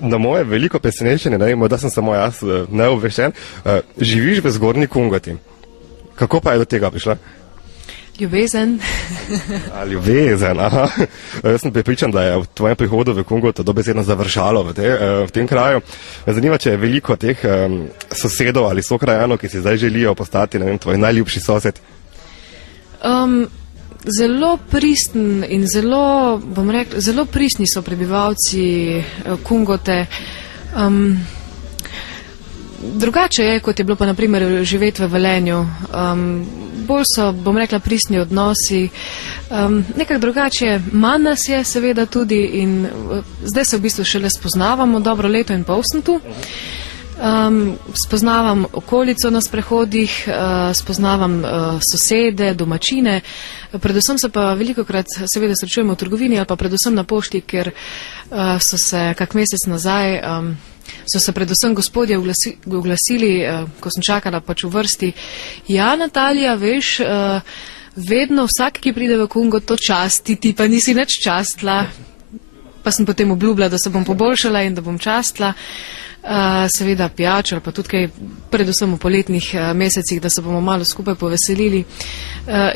Na moje veliko presenečenje, morda sem samo jaz neobveščen, živiš v Zgornji Kungoti. Kako pa je do tega prišla? Ljubezen. Ljubezen, aha. Jaz sem prepričan, da je v tvojem prihodu v Kungoto dobesedno završalo v tem kraju. Me zanima, če je veliko teh sosedov ali sokrajanov, ki si zdaj želijo postati, tvoj najljubši sosed. Zelo pristen in zelo, zelo pristni so prebivalci Kungote. Drugače je, kot je bilo pa na primer živeti v Velenju. Bolj so, pristni odnosi. Nekako drugače, manj nas je seveda tudi in zdaj se v bistvu šele spoznavamo, dobro leto in pol sem tu. Spoznavam okolico na sprehodih, spoznavam sosede, domačine, predvsem se pa velikokrat seveda srečujemo v trgovini ali pa predvsem na pošti, ker so se kak mesec nazaj, so se predvsem gospodje oglasili, ko sem čakala pač v vrsti. Ja, Natalija, veš, vedno vsak, ki pride v Kungot, to časti, ti pa nisi nič častila. Pa sem potem obljubila, da se bom poboljšala in da bom častila. Seveda pijačo ali pa tudi kaj, predvsem v poletnih mesecih, da se bomo malo skupaj poveselili.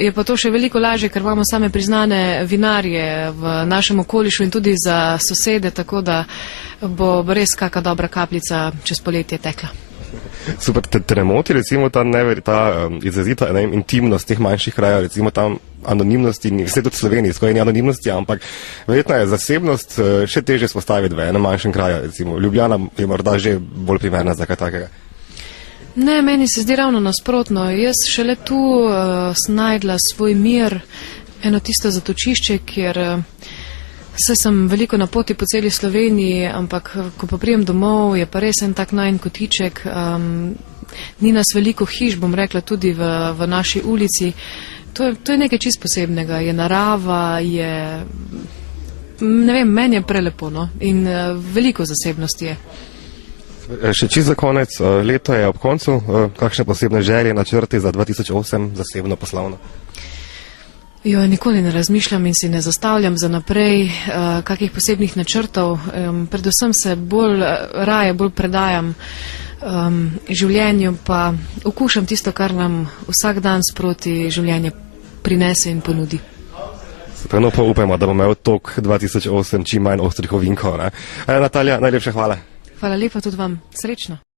Je pa to še veliko lažje, ker imamo same priznane vinarje v našem okolišu in tudi za sosede, tako da bo res kakšna dobra kapljica čez poletje tekla. Super, te ne moti recimo ta izrazita intimnost teh manjših krajev, recimo tam anonimnosti, vse tudi v Sloveniji, skoraj ni anonimnosti, ampak verjetno je zasebnost še težje spostaviti v enem manjšem kraju, recimo Ljubljana je morda že bolj primerna za kaj takega. Ne, meni se zdi ravno nasprotno. Jaz šele tu sem najdla svoj mir, eno tisto zatočišče, kjer saj sem veliko na poti po celi Sloveniji, ampak ko pa prijem domov, je pa res en tak najin kotiček. Ni nas veliko hiš, bom rekla, tudi v naši ulici. To je nekaj čist posebnega. Je narava, je, ne vem, meni je prelepo, no? In veliko zasebnosti je. Še čisto za konec, leto je ob koncu. Kakšne posebne želje, načrti za 2008, zasebno, poslovno? Nikoli ne razmišljam in si ne zastavljam za naprej kakih posebnih načrtov. Predvsem se raje bolj predajam življenju, pa okušam tisto, kar nam vsak dan sproti življenje prinese in ponudi. No, pa upajmo, da bo imel tok 2008 čim manj ostrih ovinkov. Natalija, najlepša hvala. Hvala lepa tudi vam. Srečno.